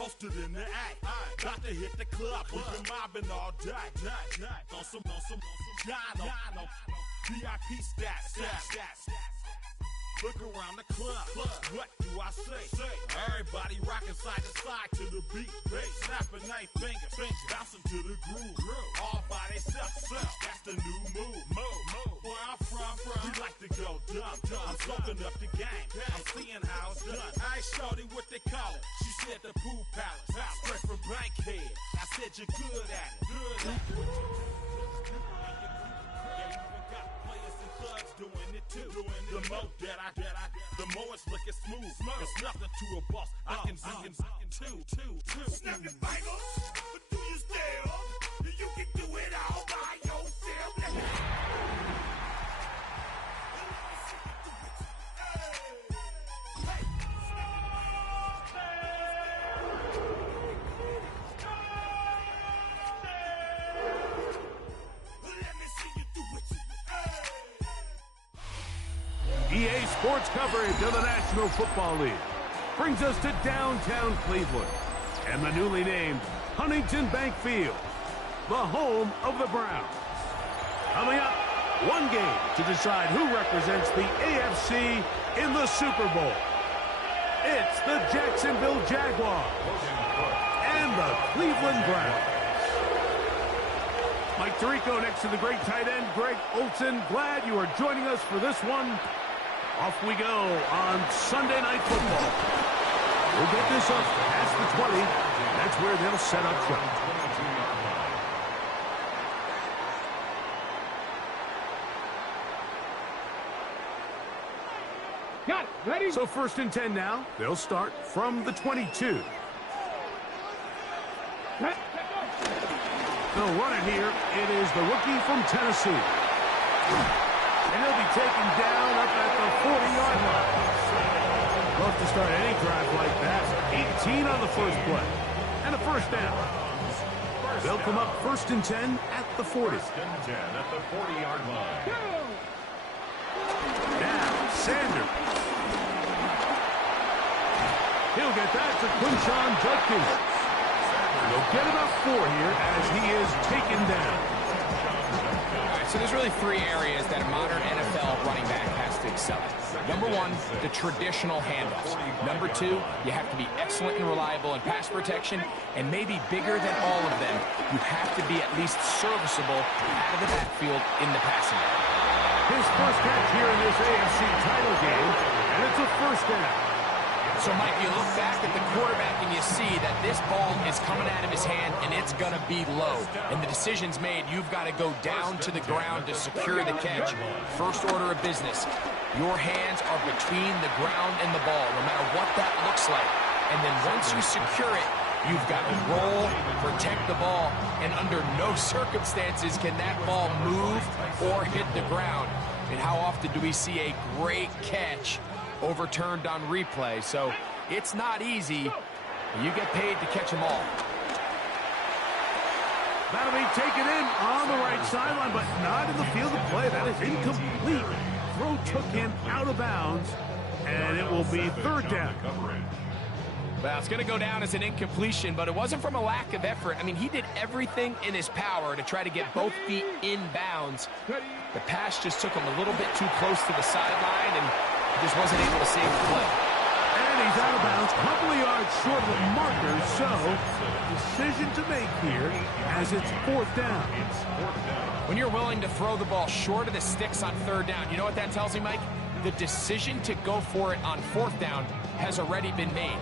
posted in the act. Got to hit the club, we've been mobbing all day. On some Jono, VIP stats. Look around the club, what do I say? Everybody rocking side to side to the beat. Snapping night fingers, bouncing to the groove. All by themselves, that's the new move. Where I'm from, we like to go dumb. I'm soaking up the game, I'm seeing how it's done. I ain't shorty what they call it. She said the pool palace, straight from Bankhead. I said you're good at it. Doing it too. The more that I, the more it's looking smooth. It's nothing to a boss. I can two. Snap your fingers, but do you still? You can do it all by yourself. EA Sports coverage of the National Football League brings us to downtown Cleveland and the newly named Huntington Bank Field, the home of the Browns. Coming up, one game to decide who represents the AFC in the Super Bowl. It's the Jacksonville Jaguars and the Cleveland Browns. Mike Tirico next to the great tight end, Greg Olsen. Glad you are joining us for this one. Off we go on Sunday Night Football. We'll get this up past the 20. That's where they'll set up shop. Got it. Ready? So 1st and 10 now. They'll start from the 22. They'll run it here. It is the rookie from Tennessee. And he'll be taken down up at the 40-yard line. Love to start any drive like that. 18 on the first play. And a first down. They'll come up 1st and 10 at the 40. 1st and 10 at the 40-yard line. Now, Sanders. He'll get that to Quinshon Judkins. They'll get about 4 here as he is taken down. So there's really 3 areas that a modern NFL running back has to excel at. Number 1, the traditional handoffs. Number 2, you have to be excellent and reliable in pass protection, and maybe bigger than all of them, you have to be at least serviceable out of the backfield in the passing game. His first catch here in this AFC title game, and it's a first down. So, Mike, you look back at the quarterback and you see that this ball is coming out of his hand and it's going to be low. And the decision's made. You've got to go down to the ground to secure the catch. First order of business. Your hands are between the ground and the ball, no matter what that looks like. And then once you secure it, you've got to roll, protect the ball, and under no circumstances can that ball move or hit the ground. And how often do we see a great catch overturned on replay? So it's not easy. You get paid to catch them all. That'll be taken in on the right sideline, but not in the field of play. That is incomplete. Throw took him out of bounds, and it will be 3rd down. Well, it's going to go down as an incompletion, but it wasn't from a lack of effort. I mean, he did everything in his power to try to get both feet in bounds. The pass just took him a little bit too close to the sideline, and he just wasn't able to save the play. And he's out of bounds, a couple of yards short of the marker, so decision to make here as it's 4th down. When you're willing to throw the ball short of the sticks on 3rd down, you know what that tells me, Mike? The decision to go for it on 4th down has already been made.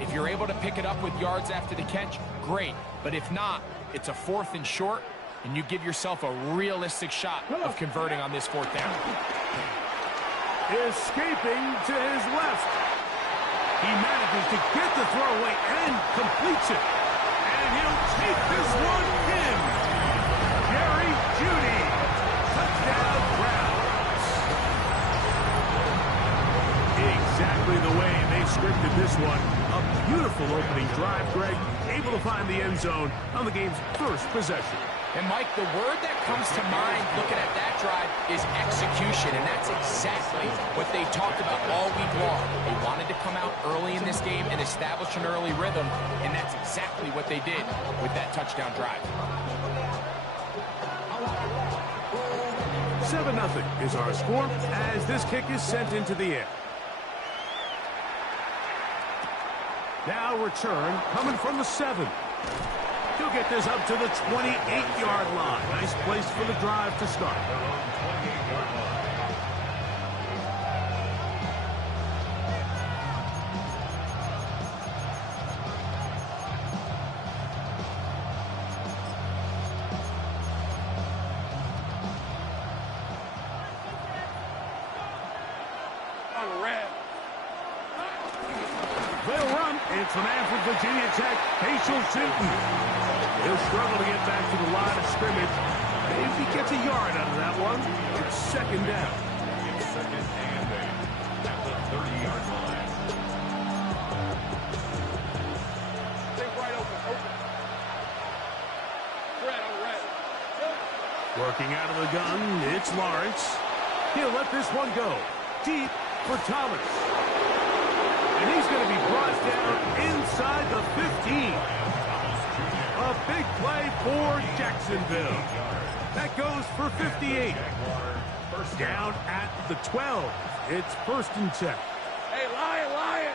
If you're able to pick it up with yards after the catch, great. But if not, it's a 4th and short, and you give yourself a realistic shot of converting on this 4th down. Escaping to his left. He manages to get the throwaway and completes it. And he'll take this one in. Jerry Jeudy. Touchdown, Browns. Exactly the way they scripted this one. A beautiful opening drive, Greg. Able to find the end zone on the game's first possession. And, Mike, the word that comes to mind looking at that drive is execution. possession, and that's exactly what they talked about all week long. They wanted to come out early in this game and establish an early rhythm, and that's exactly what they did with that touchdown drive. 7-0 is our score as this kick is sent into the air. Now return coming from the 7. He'll get this up to the 28-yard line. Nice place for the drive to start. They'll run. It's a man from Virginia Tech, Facial Chinton. He'll struggle to get back to the line of scrimmage. If he gets a yard out of that one, it's second down. It's second and 8 at the 30-yard line. Stay right open. Red. Working out of the gun, it's Lawrence. He'll let this one go. Deep for Thomas. And he's going to be brought down inside the 15. A big play for Jacksonville. That goes for 58. Down at the 12. It's 1st and 10. Hey, Lion.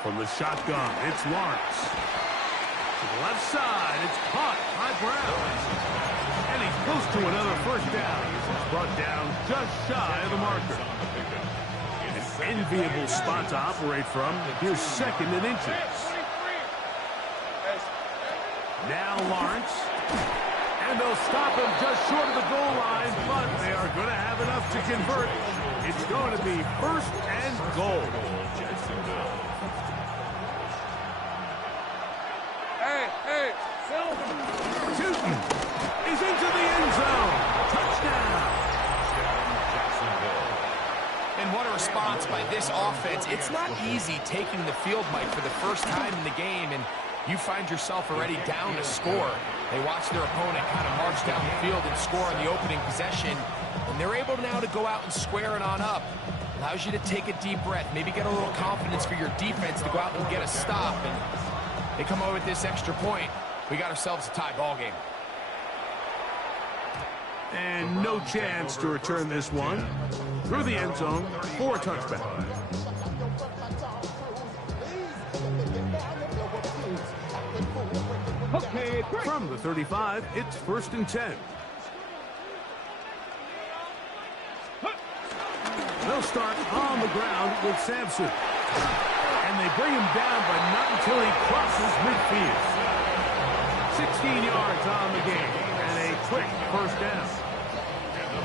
From the shotgun, it's Lawrence. To the left side, it's caught by Brown. And he's close to another first down. He's brought down just shy of the marker. An enviable spot to operate from. Here's 2nd and inches. Now Lawrence. And they'll stop him just short of the goal line, but they are going to have enough to convert. It's going to be 1st and goal. Hey, Newton is into the end zone. Touchdown. And what a response by this offense. It's not easy taking the field, Mike, for the first time in the game, and you find yourself already down to score. They watch their opponent kind of march down the field and score on the opening possession, and they're able now to go out and square it on up. Allows you to take a deep breath, maybe get a little confidence for your defense to go out and get a stop, and they come over with this extra point. We got ourselves a tie ball game. And no chance to return this one. Through the end zone for a touchback. Okay, from the 35, it's 1st and 10. They'll start on the ground with Sampson. And they bring him down, but not until he crosses midfield. 16 yards on the game, and a quick first down.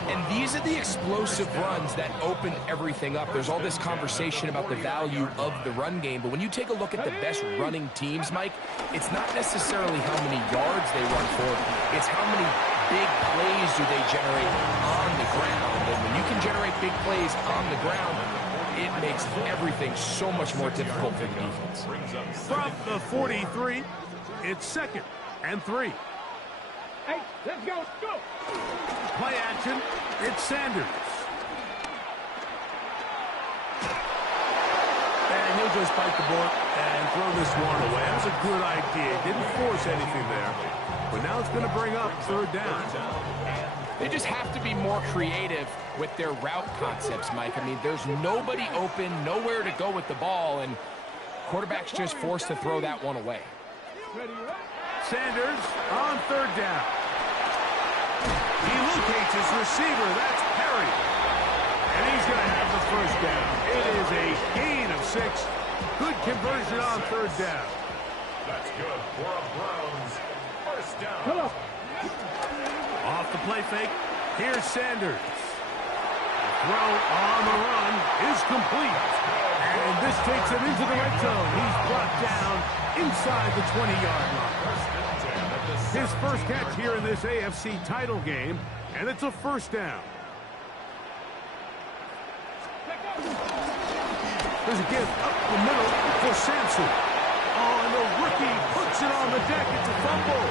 And these are the explosive runs that open everything up. There's all this conversation about the value of the run game, but when you take a look at the best running teams, Mike, it's not necessarily how many yards they run for, it's how many big plays do they generate on the ground. And when you can generate big plays on the ground, it makes everything so much more difficult for the defense. From the 43, it's 2nd and 3. Hey, let's go. Play action, it's Sanders. And he'll just bite the bullet and throw this one away. That was a good idea. Didn't force anything there. But now it's going to bring up 3rd down. They just have to be more creative with their route concepts, Mike. I mean, there's nobody open, nowhere to go with the ball, and quarterback's just forced to throw that one away. Sanders on 3rd down. He locates his receiver. That's Perry. And he's going to have the first down. It is a gain of 6. Good conversion on 3rd down. That's good for a Browns first down. Off the play fake. Here's Sanders. The throw on the run is complete. And this takes him into the red zone. He's brought down inside the 20-yard line. His first catch here in this AFC title game, and it's a first down. There's a give up the middle for Sampson. Oh, and the rookie puts it on the deck. It's a fumble.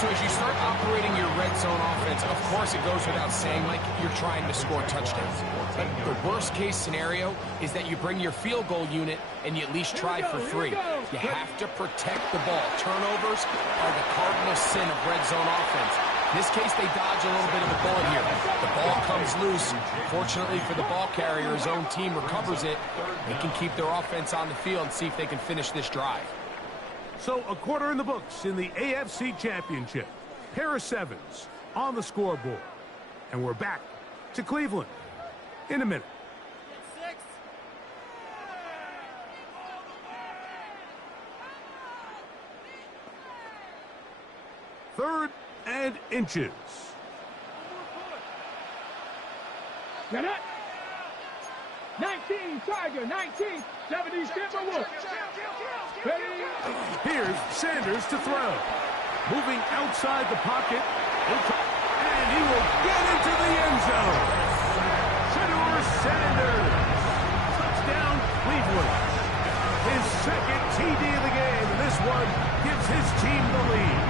So as you start operating your red zone offense, of course it goes without saying, Mike, you're trying to score touchdowns. But the worst case scenario is that you bring your field goal unit and you at least try for 3. You have to protect the ball. Turnovers are the cardinal sin of red zone offense. In this case, they dodge a little bit of a bullet here. The ball comes loose. Fortunately for the ball carrier, his own team recovers it. They can keep their offense on the field and see if they can finish this drive. So a quarter in the books in the AFC Championship. Pair of 7s on the scoreboard. And we're back to Cleveland in a minute. 3rd and inches. Get it. 19, Tiger, 19, 70 Timberwolves. Here's Sanders to throw. Moving outside the pocket. And he will get into the end zone. Senator Sanders. Touchdown, Cleveland. His 2nd TD of the game. This one gives his team the lead.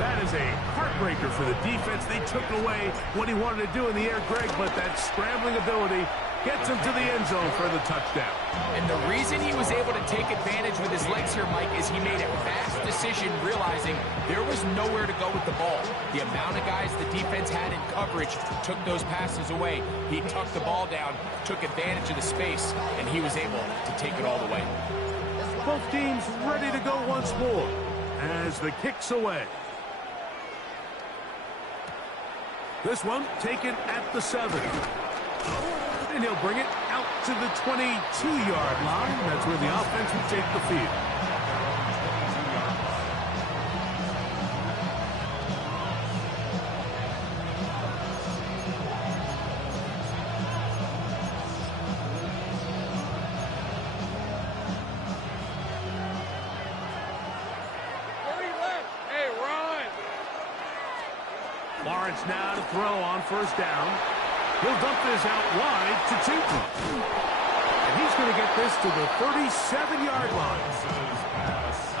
That is a heartbreaker for the defense. They took away what he wanted to do in the air, Greg, but that scrambling ability gets him to the end zone for the touchdown. And the reason he was able to take advantage with his legs here, Mike, is he made a fast decision realizing there was nowhere to go with the ball. The amount of guys the defense had in coverage took those passes away. He tucked the ball down, took advantage of the space, and he was able to take it all the way. Both teams ready to go once more as the kick's away. This one taken at the 7. And he'll bring it out to the 22-yard line. That's where the offense will take the field. Lawrence now to throw on 1st down. He'll dump this out wide to Tootin. And he's going to get this to the 37-yard line.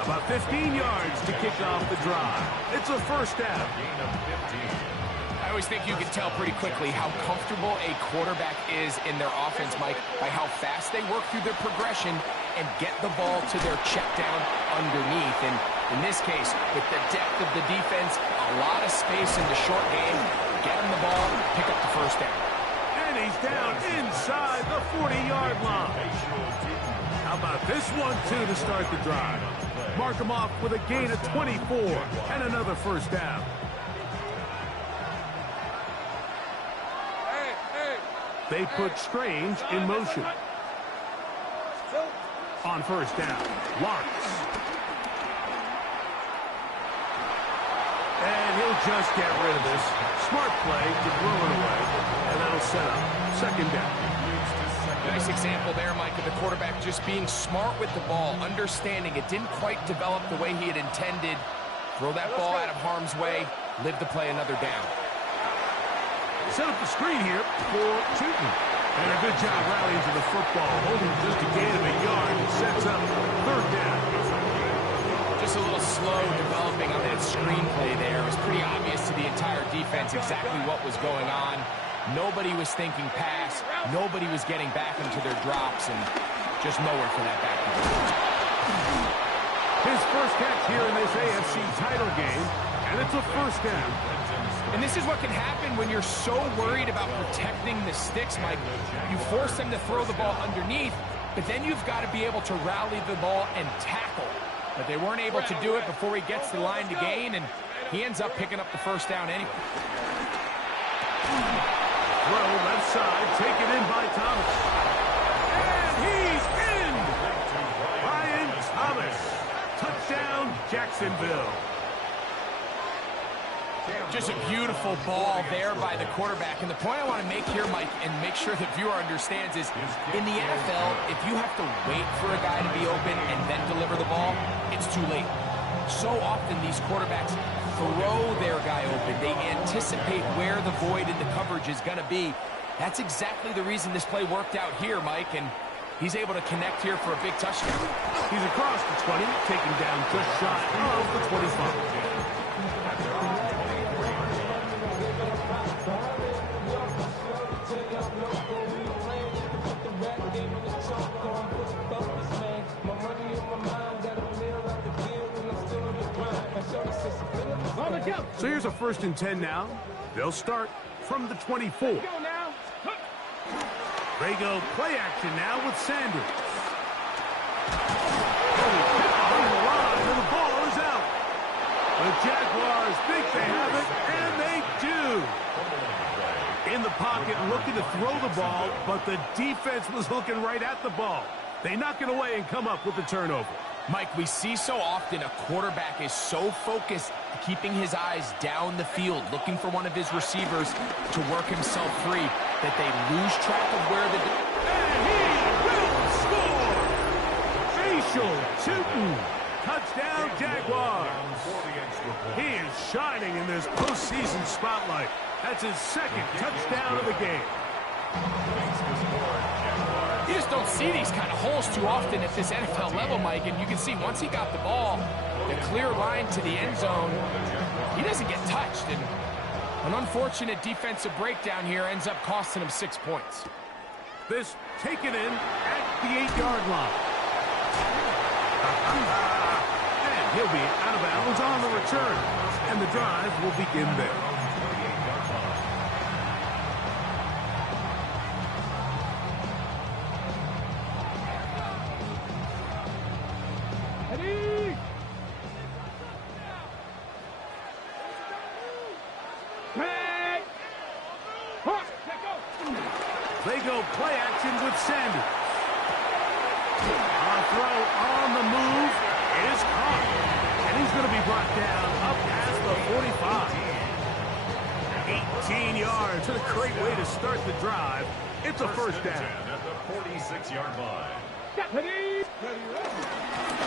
About 15 yards to kick off the drive. It's a 1st down. I always think you can tell pretty quickly how comfortable a quarterback is in their offense, Mike, by how fast they work through their progression and get the ball to their check down underneath. And in this case, with the depth of the defense, a lot of space in the short game, get him the ball, pick up the 1st down. And he's down inside the 40-yard line. How about this one, too, to start the drive? Mark him off with a gain of 24 and another 1st down. They put Strange in motion. On 1st down, Lawrence. And he'll just get rid of this. Smart play to throw it away. And that'll set up 2nd down. Nice example there, Mike, of the quarterback just being smart with the ball, understanding it didn't quite develop the way he had intended. Throw that ball out of harm's way, live to play another down. Set up the screen here for Tootin. And a good job rallying to the football, holding just a gain of a yard. It sets up 3rd down. Just a little slow developing on that screenplay there. It was pretty obvious to the entire defense exactly what was going on. Nobody was thinking pass. Nobody was getting back into their drops, and just nowhere for that back. His 1st catch here in this AFC title game, and it's a 1st down. And this is what can happen when you're so worried about protecting the sticks, Mike. You force them to throw the ball underneath, but then you've got to be able to rally the ball and tackle. But they weren't able to do it before he gets the line to gain, and he ends up picking up the 1st down anyway. Throw left side, taken in by Thomas. And he's in! Brian Thomas. Touchdown, Jacksonville. Just a beautiful ball there by the quarterback. And the point I want to make here, Mike, and make sure the viewer understands is, in the NFL, if you have to wait for a guy to be open and then deliver the ball, it's too late. So often these quarterbacks throw their guy open. They anticipate where the void in the coverage is going to be. That's exactly the reason this play worked out here, Mike, and he's able to connect here for a big touchdown. He's across the 20, taking down just shy of the 25. So here's a 1st and 10 now. They'll start from the 24. Go now. They go play action now with Sanders. The ball is out. The Jaguars think they have it, and they do. In the pocket, looking to throw the ball, but the defense was looking right at the ball. They knock it away and come up with the turnover. Mike, we see so often a quarterback is so focused, keeping his eyes down the field, looking for one of his receivers to work himself free, that they lose track of where the... And he will score! Facial Tootin'. Touchdown, Jaguars. He is shining in this postseason spotlight. That's his 2nd touchdown of the game. You just don't see these kind of holes too often at this NFL level, Mike, and you can see once he got the ball, the clear line to the end zone, he doesn't get touched, and an unfortunate defensive breakdown here ends up costing him 6 points. This taken in at the 8-yard line. And he'll be out of bounds on the return, and the drive will begin there. They go play action with Sanders. A throw on the move is caught. And he's going to be brought down up past the 45. 18 yards. What a great way to start the drive. It's a 1st down. At the 46-yard line.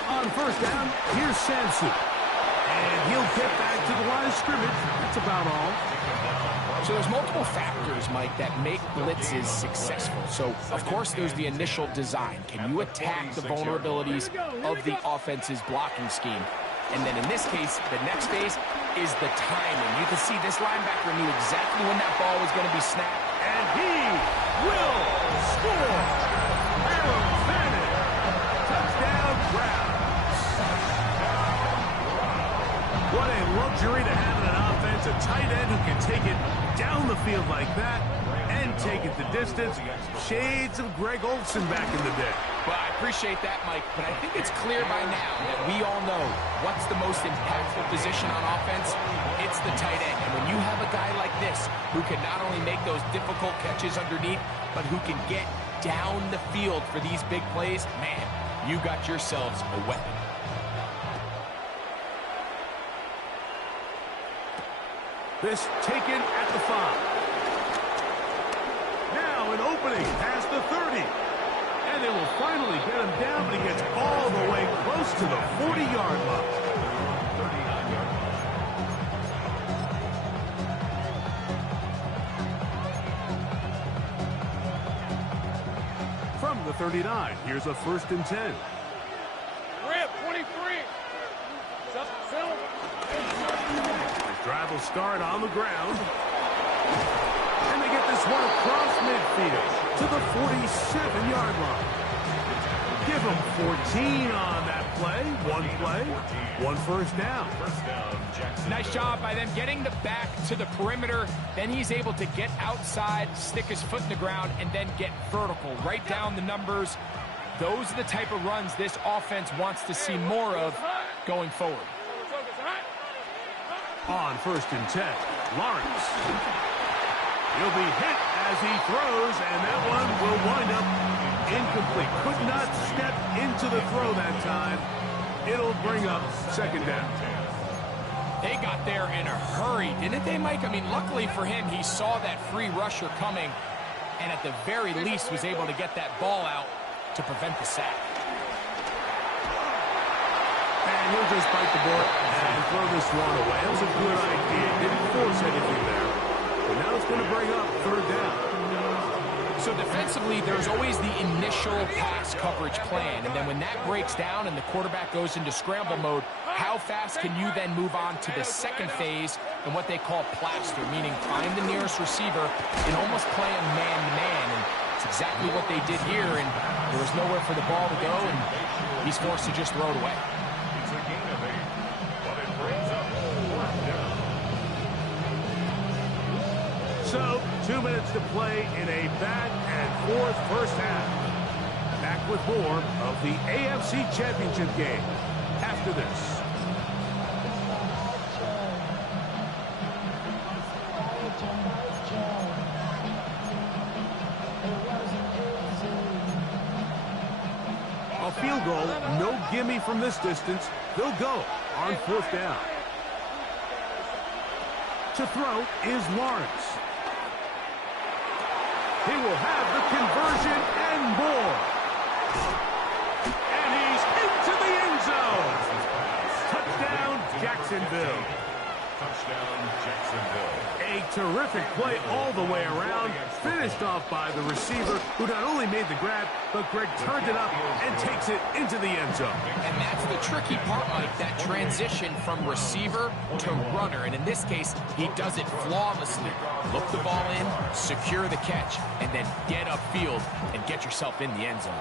On 1st down, here's Samson. And he'll get back to the line of scrimmage. That's about all. So there's multiple factors, Mike, that make blitzes successful. So, of course, there's the initial design. Can you attack the vulnerabilities of the offense's blocking scheme? And then in this case, the next phase is the timing. You can see this linebacker knew exactly when that ball was going to be snapped. And he will score! Aaron Fannin! Touchdown, Browns! What a luxury to have in an offense, a tight end who can take it down the field like that and take it the distance. Shades of Greg Olsen back in the day. Well, I appreciate that, Mike, but I think it's clear by now that we all know what's the most impactful position on offense. It's the tight end. And when you have a guy like this who can not only make those difficult catches underneath, but who can get down the field for these big plays, man, you got yourselves a weapon. This taken at the 5. Now an opening past the 30. And they will finally get him down, but he gets all the way close to the 40-yard line. From the 39, here's a 1st and 10. Rip, 23. Drive will start on the ground. And they get this one across midfield to the 47-yard line. Give them 14 on that play. One 1st down. Nice job by them getting the back to the perimeter. Then he's able to get outside, stick his foot in the ground, and then get vertical. Right down the numbers. Those are the type of runs this offense wants to see more of going forward. On 1st and 10, Lawrence. He'll be hit as he throws, and that one will wind up incomplete. Could not step into the throw that time. It'll bring up 2nd down. They got there in a hurry, didn't they, Mike? I mean, luckily for him, he saw that free rusher coming, and at the very least was able to get that ball out to prevent the sack. And he'll just bite the bullet and throw this one away. That was a good idea. Didn't force anything there. But now it's going to bring up 3rd down. So defensively, there's always the initial pass coverage plan. And then when that breaks down and the quarterback goes into scramble mode, how fast can you then move on to the 2nd phase and what they call plaster, meaning find the nearest receiver and almost play a man-to-man. And it's exactly what they did here. And there was nowhere for the ball to go, and he's forced to just throw it away. It's a gain of 8, but it brings up 4th down. So, 2 minutes to play in a back-and-forth first half. Back with more of the AFC Championship game after this. A field goal, no gimme from this distance. They'll go on 4th down. To throw is Lawrence. He will have the conversion and more. And he's into the end zone. Touchdown, Jacksonville. Touchdown, Jacksonville. A terrific play all the way around, finished off by the receiver, who not only made the grab, but Greg turned it up and takes it into the end zone. And that's the tricky part, Mike, that transition from receiver to runner. And in this case, he does it flawlessly. Look the ball in, secure the catch, and then get upfield and get yourself in the end zone.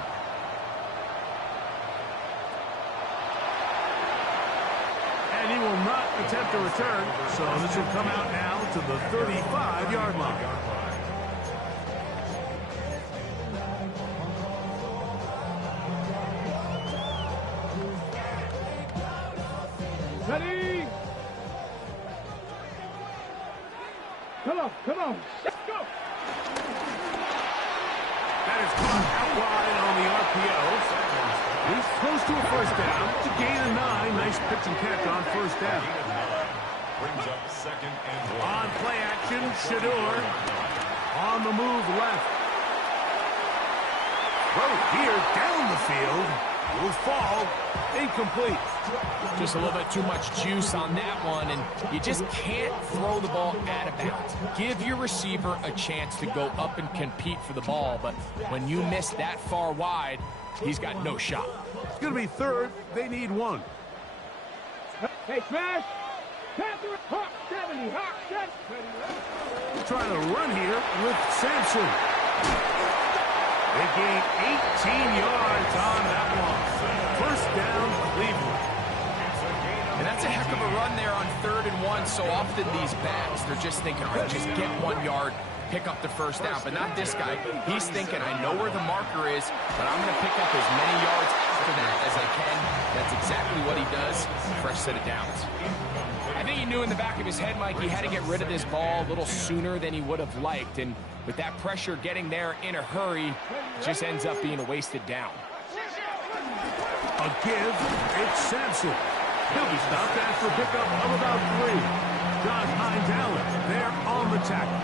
And he will not attempt a return, so this will come out now to the 35-yard line. Ready? Come on, come on. Let's go. That is caught out wide on the RPO. He's close to a first down to gain a 9. Nice pitch and catch on first down. Brings up 2nd and 1. On play action, Shador on the move left. Throw here down the field. Will fall incomplete. Just a little bit too much juice on that one, and you just can't throw the ball out of bounds. Give your receiver a chance to go up and compete for the ball, but when you miss that far wide, he's got no shot. It's going to be 3rd. They need 1. Hey, smash. Panther, Hawk 70, Hawk 70. Trying to run here with Sampson. They gain 18 yards on that one. First down, Cleveland. And that's a heck of a run there on 3rd and 1. So often these backs, they're just thinking, all right, just get 1 yard, pick up the first down. But not this guy. He's thinking, I know where the marker is, but I'm going to pick up as many yards after that as I can. That's exactly what he does. Fresh set of downs. I think he knew in the back of his head, Mike, he had to get rid of this ball a little sooner than he would have liked. And with that pressure getting there in a hurry, it just ends up being a wasted down. A give, it's Sampson. He'll be stopped after a pickup of about 3. Josh Hines Allen there on the tackle.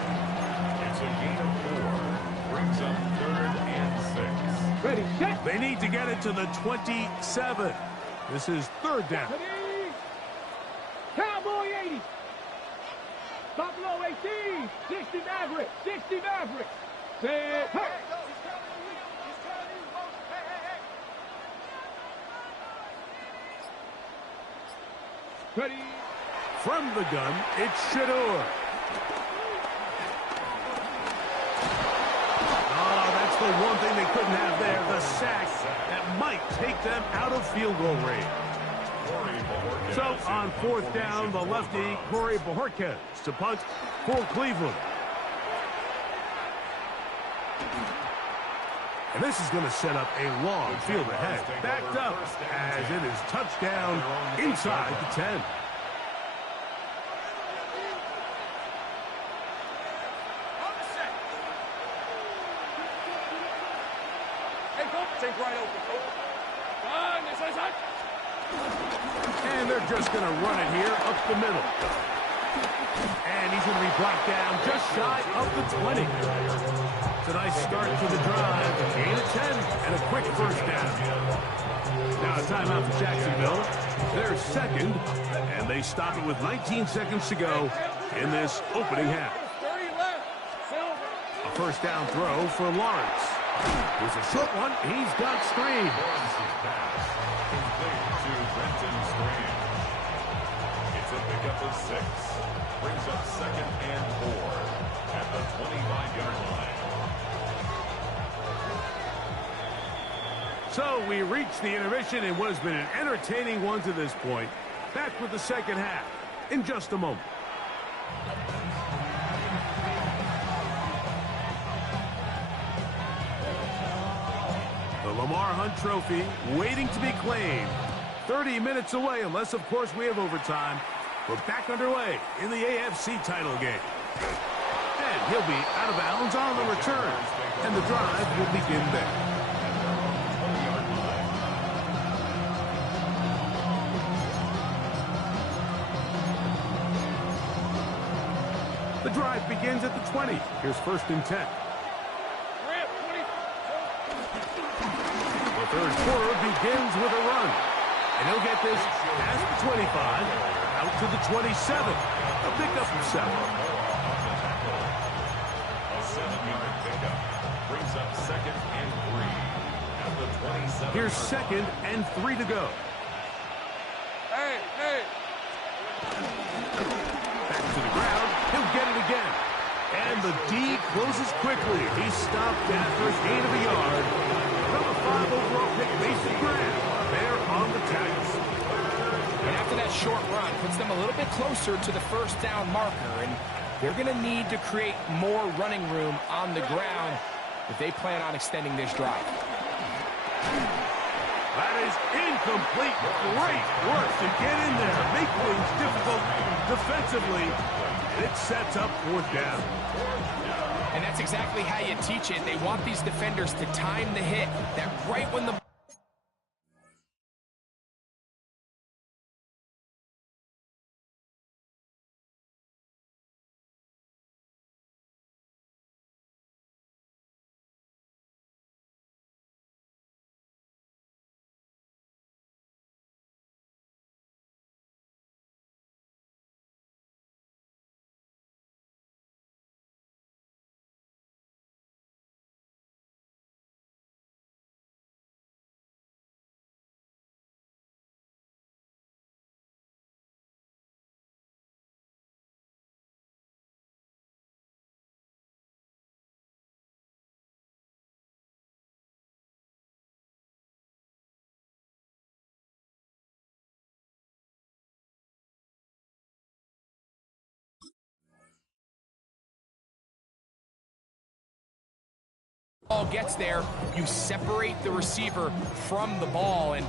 It's a gain of 4. Brings up 3rd and 6. Ready, set. They need to get it to the 27. This is 3rd down. Ready. Cowboy 80. Buffalo 18. 60 Maverick. 60 Maverick. Set. Hey. Ready. From the gun, it's Shador. Oh, that's the one thing they couldn't have there, the sack that might take them out of field goal range. So on 4th down, the lefty, Corey Bojorquez to punt for Cleveland. And this is going to set up a long field ahead. Backed up as it is touchdown inside the 10. Take right over. And they're just going to run it here up the middle. And he's going to be brought down just shy of the 20. It's a nice start to the drive. Gain of 10 and a quick first down. Now a timeout for Jacksonville. They're 2nd, and they stop it with 19 seconds to go in this opening half. A first down throw for Lawrence. Here's a short one. He's got Strange. It's a pickup of 6. Brings up 2nd and 4 at the 25-yard line. So we reach the intermission in what has been an entertaining one to this point. Back with the second half in just a moment. The Lamar Hunt Trophy waiting to be claimed. 30 minutes away, unless, of course, we have overtime. We're back underway in the AFC title game. And he'll be out of bounds on the return. And the drive will begin there. The drive begins at the 20. Here's 1st and 10. The third quarter begins with a run. And he'll get this past the 25, out to the 27. A pickup of 7. A 7-yard pickup brings up 2nd and 3 at the 27. Here's 2nd and 3 to go. Hey! Back to the ground. He'll get it again. And the D closes quickly. He's stopped after a gain of a yard. Number 5 overall pick, Mason Graham, there on the tackle. And after that short run, puts them a little bit closer to the 1st down marker. And they're going to need to create more running room on the ground if they plan on extending this drive. That is incomplete. Great work to get in there. Make things difficult defensively. And it sets up 4th down. And that's exactly how you teach it. They want these defenders to time the hit. That right when the ball gets there, you separate the receiver from the ball, and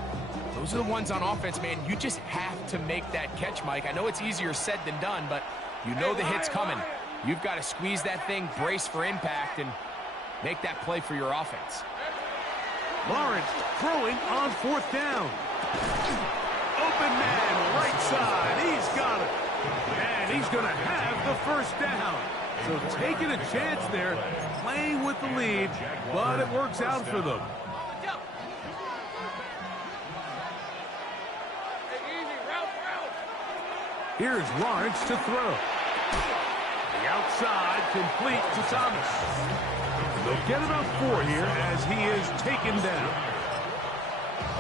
those are the ones on offense, man. You just have to make that catch, Mike. I know it's easier said than done, but you know the hit's coming. You've got to squeeze that thing, brace for impact, and make that play for your offense. Lawrence throwing on 4th down. Open man, right side. He's got it. And he's going to have the 1st down. So taking a chance there, playing with the lead, but it works out for them. Here's Lawrence to throw. The outside complete to Thomas. They'll get about 4 here as he is taken down.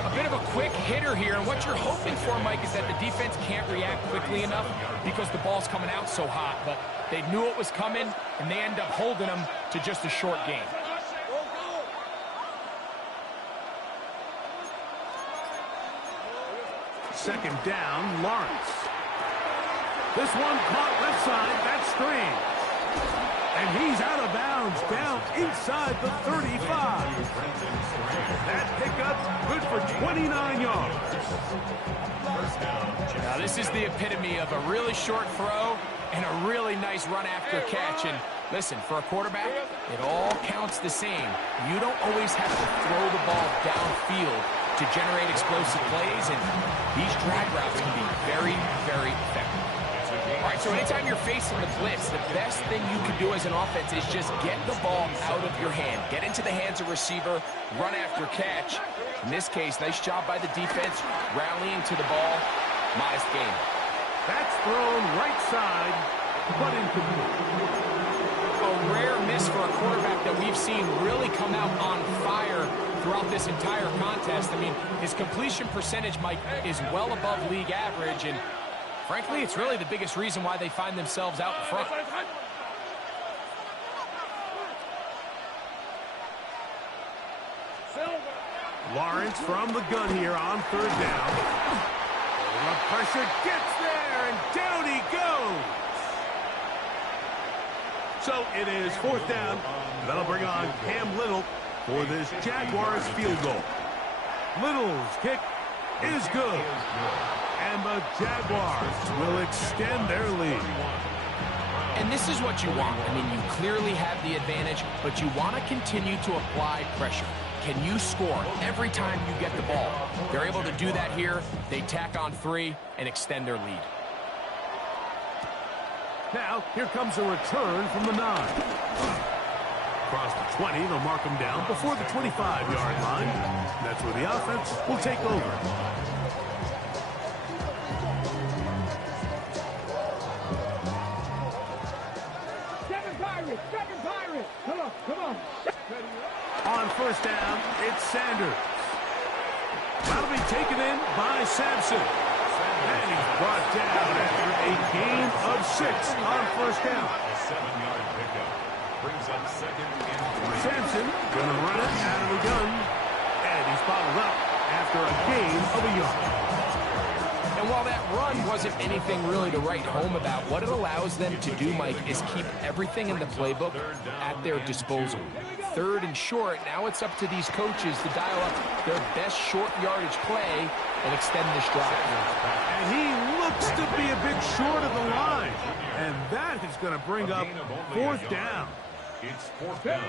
A bit of a quick hitter here, and what you're hoping for, Mike, is that the defense can't react quickly enough because the ball's coming out so hot, but they knew it was coming, and they end up holding them to just a short gain. Second down, Lawrence. This one caught left side, that's strange. And he's out of bounds, down inside the 35. That pickup, good for 29 yards. Now, this is the epitome of a really short throw and a really nice run after catch. And listen, for a quarterback, it all counts the same. You don't always have to throw the ball downfield to generate explosive plays, and these drag routes can be very, very effective. All right, so anytime you're facing the blitz, the best thing you can do as an offense is just get the ball out of your hand. Get into the hands of receiver, run after catch. In this case, nice job by the defense, rallying to the ball. Modest gain. That's thrown right side, but incomplete. A rare miss for a quarterback that we've seen really come out on fire throughout this entire contest. I mean, his completion percentage, Mike, is well above league average, and frankly, it's really the biggest reason why they find themselves out in front. Lawrence from the gun here on 3rd down. The pressure gets there, and down he goes. So it is 4th down. That'll bring on Cam Little for this Jaguars field goal. Little's kick is good. And the Jaguars will extend their lead. And this is what you want. I mean, you clearly have the advantage, but you want to continue to apply pressure. Can you score every time you get the ball? They're able to do that here. They tack on 3 and extend their lead. Now, here comes a return from the 9. Across the 20, they'll mark him down before the 25-yard line. That's where the offense will take over. Seven Pirates! Come on! On first down, it's Sanders. That'll be taken in by Sampson. And he's brought down after a gain of 6 on first down. A 7-yard pickup brings up second and 3. Sampson gonna run it out of the gun. And he's bottled up after a gain of a yard. And while that run wasn't anything really to write home about, what it allows them to do, Mike, is keep everything in the playbook at their disposal. 3rd and short, now it's up to these coaches to dial up their best short yardage play and extend this drive. And he looks to be a bit short of the line. And that is going to bring up 4th down. It's 4th down.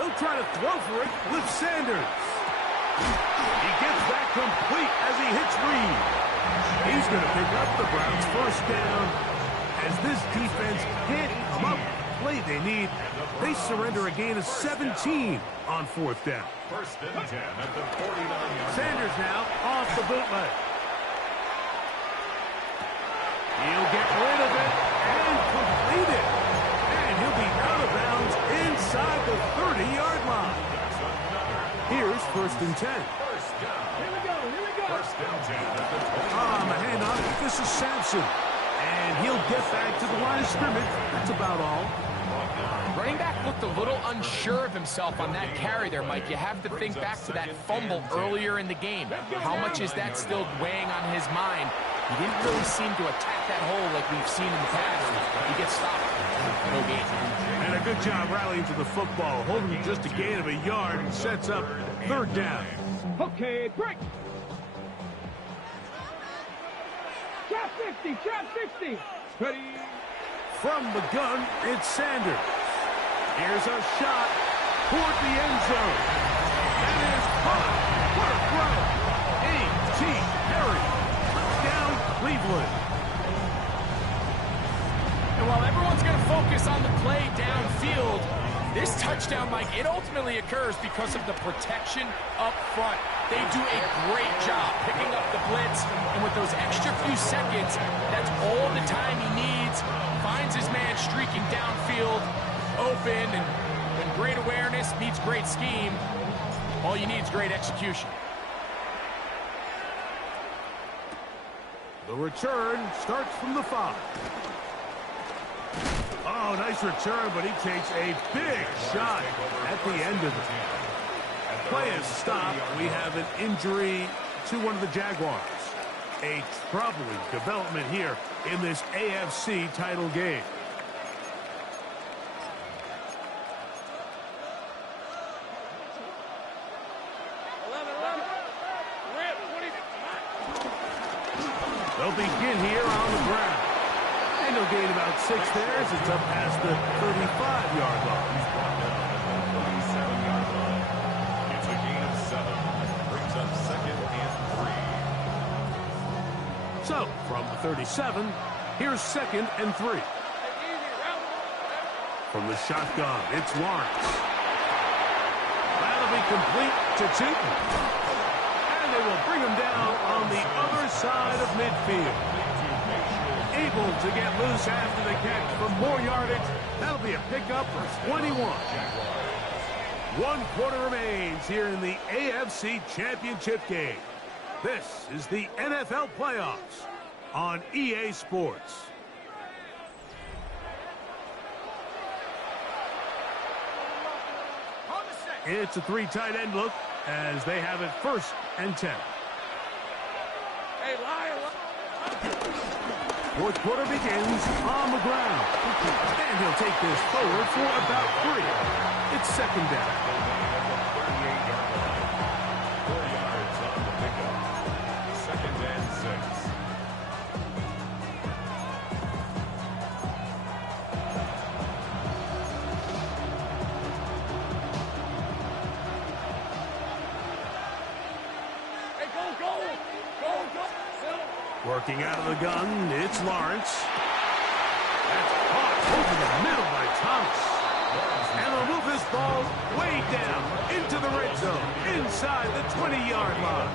They'll try to throw for it with Sanders. He gets that complete as he hits Reed. He's going to pick up the Browns' first down. As this defense can't come up with the play they need, they surrender a gain of 17 on 4th down. 1st and 10 at the 49-yard. Sanders now off the bootleg. He'll get rid of it and complete it. And he'll be out of bounds inside the 30-yard line. Here's 1st and 10. Here we go! 1st and 10 at the 20. On the handoff, this is Sampson. And he'll get back to the line of scrimmage. That's about all. Running back looked a little unsure of himself on that carry there, Mike. You have to think back to that fumble earlier in the game. How much is that still weighing on his mind? He didn't really seem to attack that hole like we've seen in the past. He gets stopped. No gain. And a good job rallying to the football, holding just a gain of a yard and sets up 3rd down. Okay, break! Trap 60! Ready? From the gun, it's Sanders. Here's a shot toward the end zone. That is caught. What a throw. A.T. Perry. Touchdown, Cleveland. And while everyone's going to focus on the play downfield, this touchdown, Mike, it ultimately occurs because of the protection up front. They do a great job picking up the blitz, and with those extra few seconds, that's all the time he needs. Finds his man streaking downfield, open, and when great awareness meets great scheme, all you need is great execution. The return starts from the 5. Oh, nice return, but he takes a big shot at the end of it. Play is stopped. We have an injury to one of the Jaguars. A troubling development here in this AFC title game. They'll begin here on the ground. And they'll gain about 6 there as it's up past the 35-yard line. It's a gain of 7. Brings up second and 3. So, from the 37, here's 2nd and 3. From the shotgun, it's Lawrence. That'll be complete to Tootin. And they will bring him down on the other side of midfield. Able to get loose after the catch for more yardage. That'll be a pickup for 21. 1 quarter remains here in the AFC Championship game. This is the NFL playoffs on EA Sports. It's a 3 tight end look as they have it 1st and 10. Hey, Lion! 4th quarter begins on the ground. And he'll take this forward for about 3. It's 2nd down. Working out of the gun, it's Lawrence. That's caught over the middle by Thomas. And they'll move this ball way down into the red zone, inside the 20-yard line.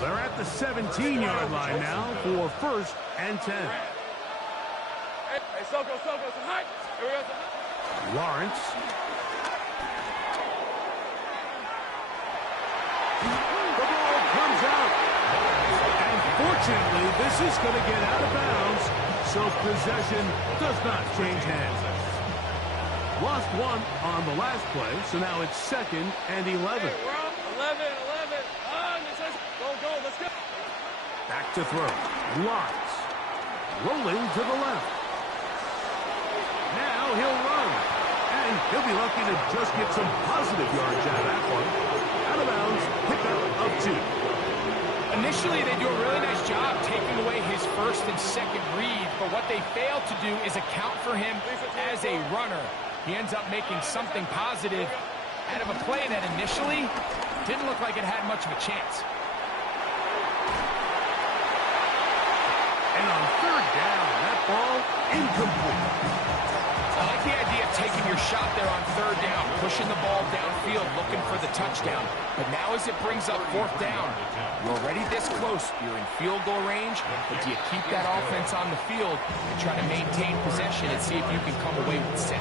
They're at the 17-yard line now for 1st and 10. Hey, Soko, some height. Here we go. Lawrence. The ball comes out. And fortunately, this is going to get out of bounds, so possession does not change hands. Lost one on the last play, so now it's 2nd and 11. Hey, we're up. 11. Go, let's go. Back to throw. Lawrence. Rolling to the left. Now he'll run. And he'll be lucky to just get some positive yards out of that one. Out of bounds, pickup of 2. Initially, they do a really nice job taking away his 1st and 2nd read, but what they fail to do is account for him as a runner. He ends up making something positive out of a play that initially didn't look like it had much of a chance. And on 3rd down, that ball incomplete. I like the idea of taking your shot there on 3rd down, pushing the ball downfield, looking for the touchdown. But now as it brings up 4th down, you're already this close. You're in field goal range, but do you keep that offense on the field and try to maintain possession and see if you can come away with 6?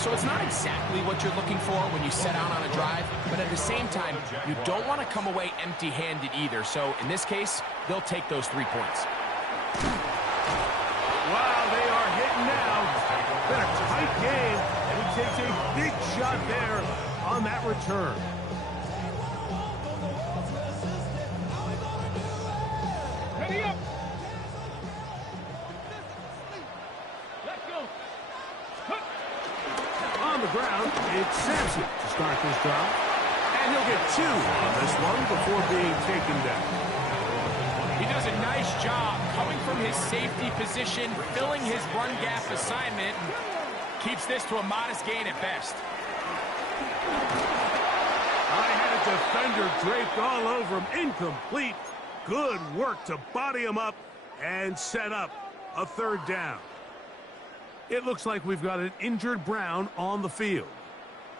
So it's not exactly what you're looking for when you set out on a drive, but at the same time, you don't want to come away empty-handed either. So in this case, they'll take those 3 points. Wow, they are hitting now. Been a tight game, and he takes a big shot there on that return. Ready up. Let's go. On the ground, it's Sampson to start this drive. And he'll get 2 on this one before being taken down. He does a nice job coming from his safety position, filling his run gap assignment, and keeps this to a modest gain at best. I had a defender draped all over him. Incomplete. Good work to body him up and set up a 3rd down. It looks like we've got an injured Brown on the field.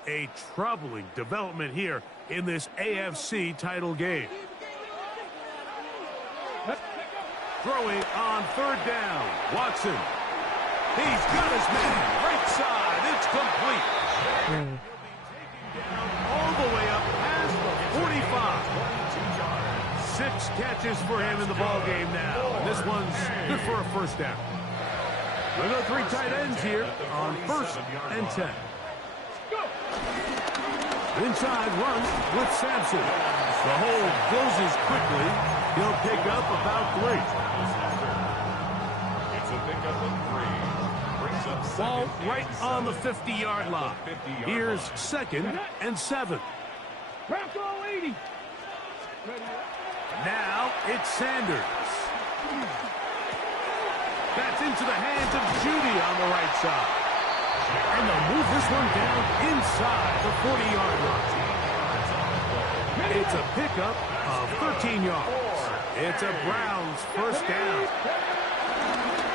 A troubling development here in this AFC title game. Throwing on 3rd down. Watson. He's got his man. Right side. It's complete. All the way up past the 45. 6 catches for him in the ball game now. And this one's good for a 1st down. We'll go 3 tight ends here on 1st and 10. Inside run with Sampson. The hole closes quickly. He'll pick up about 3. It's a pickup of 3. Brings up Ball right on the 50-yard line. Here's 2nd and 7. Bronco 80. Now it's Sanders. That's into the hands of Judy on the right side. And they'll move this one down inside the 40-yard line. It's a pickup of 13 yards. It's a Browns 1st down.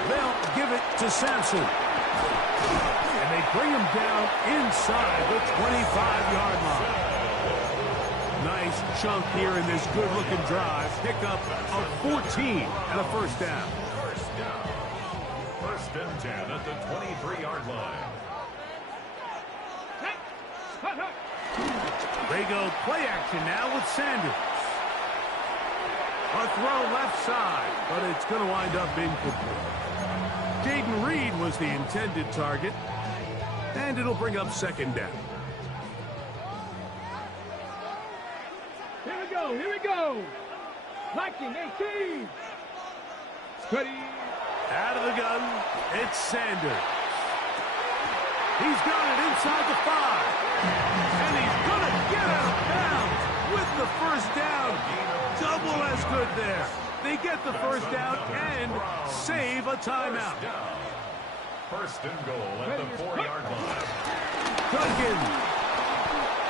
They'll give it to Sampson. And they bring him down inside the 25-yard line. Nice chunk here in this good-looking drive. Pickup of 14 and a 1st down. 1st and 10 at the 23-yard line. They go play action now with Sanders. A throw left side, but it's going to wind up incomplete. Jaden Reed was the intended target, and it'll bring up 2nd down. Here we go. Liking 18. Ready. Out of the gun, it's Sanders. He's got it inside the 5. And he's going to get out of bounds with the 1st down. Double as good there. They get the 1st down and save a timeout. 1st and goal at the 4-yard line. Duncan.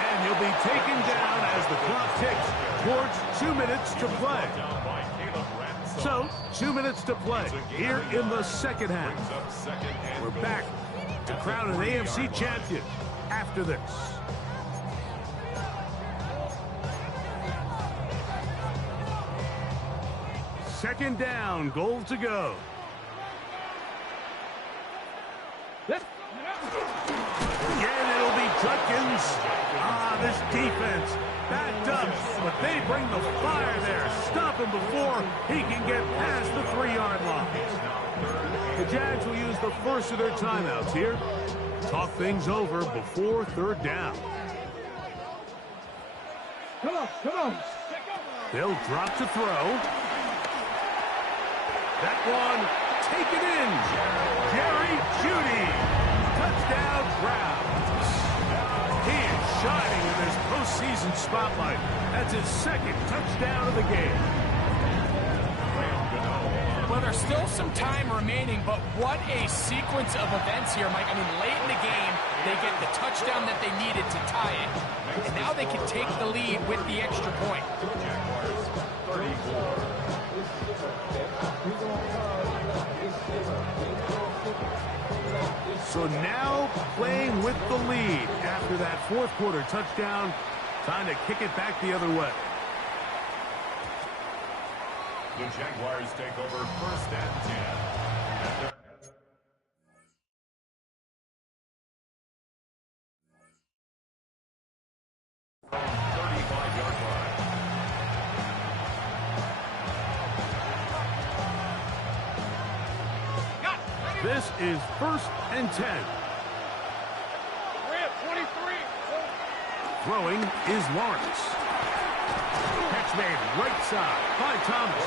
And he'll be taken down as the clock ticks towards 2 minutes to play. Down by Caleb So, 2 minutes to play here in the second half. We're back to crown an AFC champion after this. Second down, goal to go. Again, it'll be Judkins. This defense backed up, but they bring the fire there. Stop him before he can get past the 3-yard line. The Jags will use the first of their timeouts here. Talk things over before third down. Come on, come on. They'll drop to throw. That one taken in. Jerry Jeudy. Touchdown, Browns. He is shining in this postseason spotlight. That's his second touchdown of the game. Well, there's still some time remaining, but what a sequence of events here, Mike. I mean, late in the game, they get the touchdown that they needed to tie it, and now they can take the lead with the extra point. So now playing with the lead after that fourth quarter touchdown, time to kick it back the other way. The Jaguars take over first and 10. From 35-yard line. This is first and 10. Throwing is Lawrence. Catch made right side by Thomas.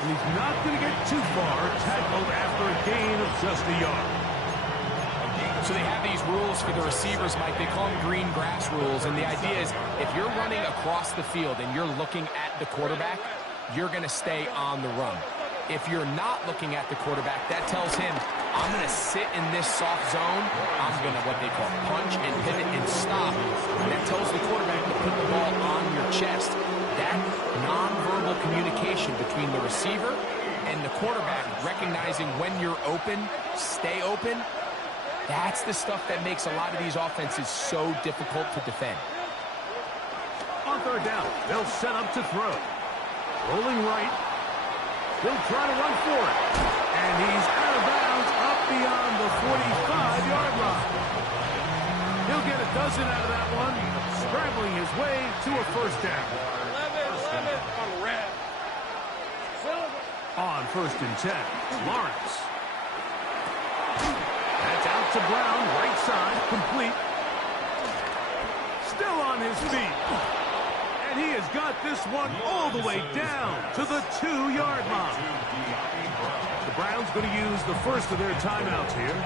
And he's not going to get too far, tackled after a gain of just a yard. So they have these rules for the receivers, Mike. They call them green grass rules. And the idea is if you're running across the field and you're looking at the quarterback, you're going to stay on the run. If you're not looking at the quarterback, that tells him, I'm going to sit in this soft zone. I'm going to, what they call, punch and pivot and stop. And that tells the quarterback to put the ball on your chest. That nonverbal communication between the receiver and the quarterback, recognizing when you're open, stay open, that's the stuff that makes a lot of these offenses so difficult to defend. On third down, they'll set up to throw. Rolling right. He'll try to run for it. And he's out of bounds up beyond the 45-yard line. He'll get a dozen out of that one, scrambling his way to a first down. 11 on red. On first and 10, Lawrence. That's out to Brown, right side, complete. Still on his feet. And he has got this one all the way down to the 2-yard line. The Browns going to use the first of their timeouts here.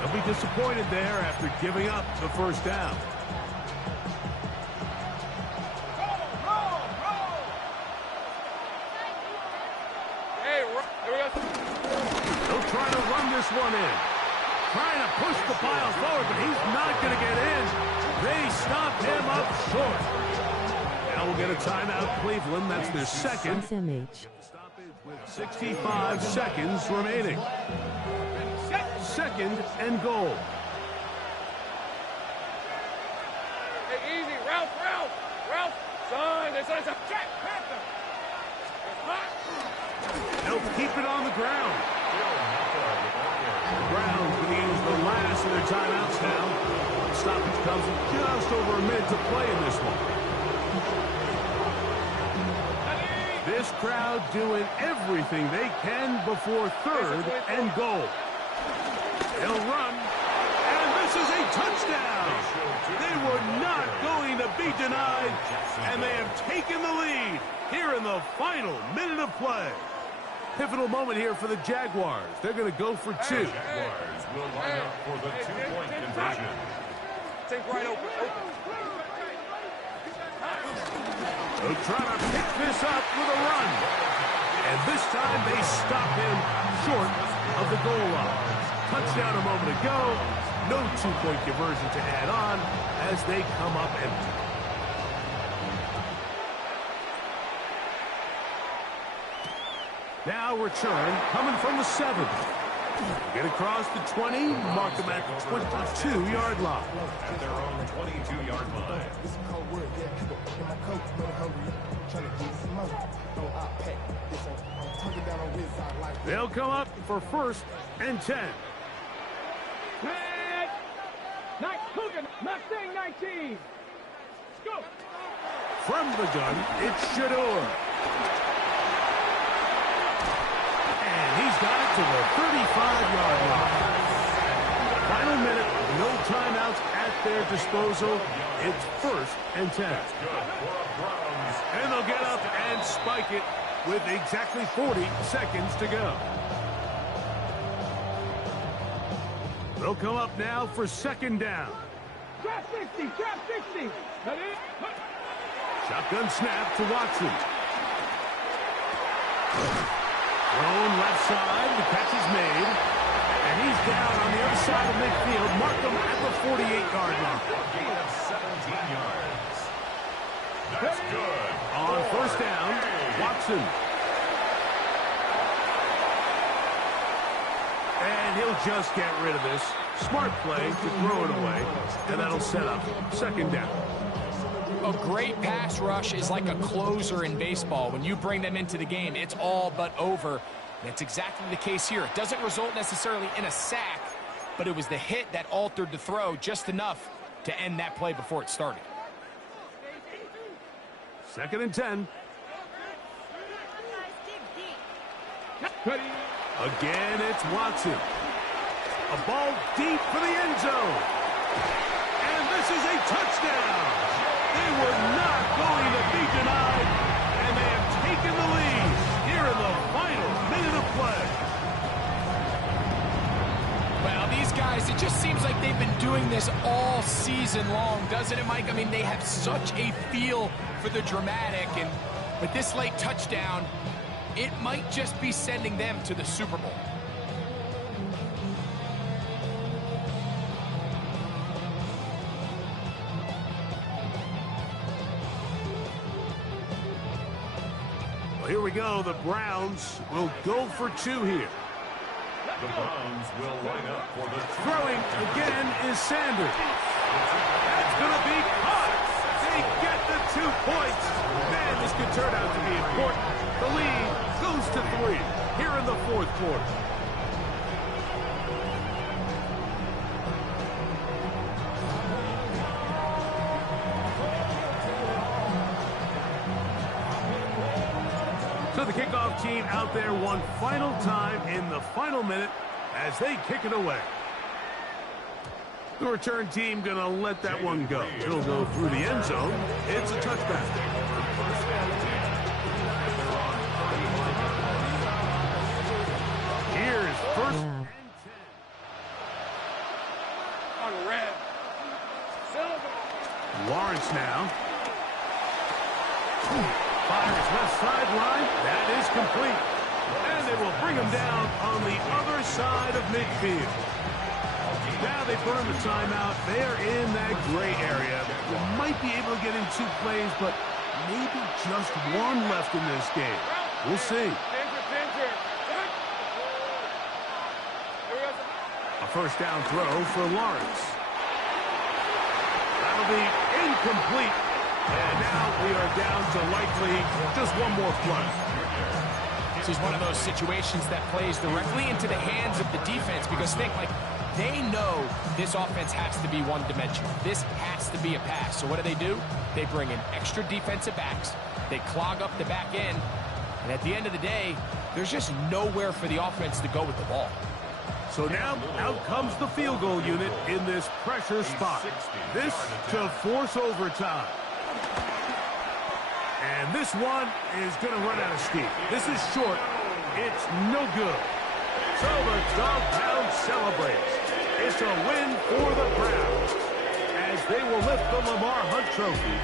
They'll be disappointed there after giving up the first down. They'll try to run this one in. Trying to push the pile forward, but he's not going to get in. They stopped him up short. Now we'll get a timeout, Cleveland. That's their second. SMH. With 65 seconds remaining. Second and goal. Hey, easy. Ralph. Son, it's a Jack Panther. They'll keep it on the ground. The Browns going to use the last of their timeouts now. Stoppage comes with just over a minute to play in this one. This crowd doing everything they can before third and goal. They'll run, and this is a touchdown. They were not going to be denied, and they have taken the lead here in the final minute of play. Pivotal moment here for the Jaguars. They're going to go for two. Jaguars will line up for the two-point conversion. Take right open. They'll try to pick this up with a run. And this time they stop him short of the goal line. Touchdown a moment ago. No two-point conversion to add on as they come up empty. Now return coming from the 7. Get across the 20, mark them at the 22-yard line. At their own 22-yard line. They'll come up for 1st and 10. Mustang 19. Go. From the gun, it's Shador. And he's got it to the 35-yard line. Final minute, no timeouts at their disposal. It's 1st and 10. And they'll get up and spike it with exactly 40 seconds to go. They'll come up now for 2nd down. Trap 60, trap 60. Shotgun snap to Watson. Thrown left side, the catch is made. And he's down on the other side of midfield. Mark him at the 48-yard line. 17 yards. That's good. On 1st down, Watson. And he'll just get rid of this. Smart play to throw it away. And that'll set up 2nd down. A great pass rush is like a closer in baseball. When you bring them into the game, it's all but over. That's exactly the case here. It doesn't result necessarily in a sack, but it was the hit that altered the throw just enough to end that play before it started. 2nd and 10. Again, it's Watson. A ball deep for the end zone. And this is a touchdown. They were not going to be denied, and they have taken the lead here in the final minute of play. Well, these guys, it just seems like they've been doing this all season long, doesn't it, Mike? I mean, they have such a feel for the dramatic, and with this late touchdown, it might just be sending them to the Super Bowl. Well, here we go. The Browns will go for 2 here. The Browns will line up for the Throwing again is Sanders. That's going to be caught. They get the 2 points. Man, this could turn out to be important. The lead goes to 3 here in the 4th quarter. So the kickoff team out there one final time in the final minute as they kick it away. The return team going to let that one go. It'll go through the end zone. It's a touchback. Here's 1st and 10. On red. Lawrence now. Fires left sideline. That is complete. And they will bring him down on the other side of midfield. Now they burn the timeout. They are in that gray area. You might be able to get in 2 plays, but maybe just 1 left in this game. We'll see. A 1st down throw for Lawrence. That'll be incomplete. And now we are down to likely just 1 more play. This is one of those situations that plays directly into the hands of the defense because think, like, they know this offense has to be one-dimensional. This has to be a pass. So what do? They bring in extra defensive backs. They clog up the back end. And at the end of the day, there's just nowhere for the offense to go with the ball. So now out comes the field goal unit in this pressure spot. This to force overtime. And this one is going to run out of steam. This is short. It's no good. So the Dog Pound celebrates. It's a win for the Browns as they will lift the Lamar Hunt Trophy.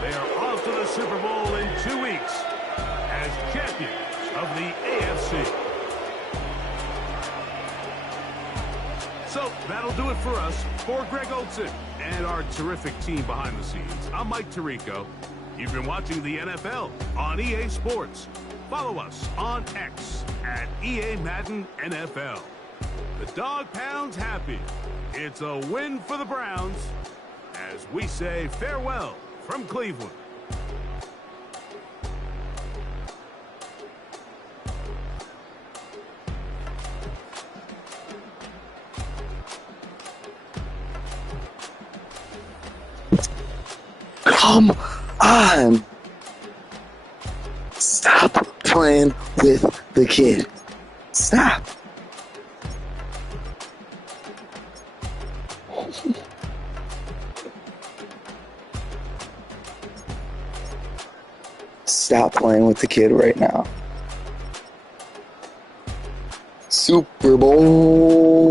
They are off to the Super Bowl in 2 weeks as champions of the AFC. So that'll do it for us. For Greg Olson and our terrific team behind the scenes, I'm Mike Tirico. You've been watching the NFL on EA Sports. Follow us on X at EA Madden NFL. The Dog Pound's happy. It's a win for the Browns as we say farewell from Cleveland. Come on! Stop playing with the kid. Stop. Stop playing with the kid right now. Super Bowl.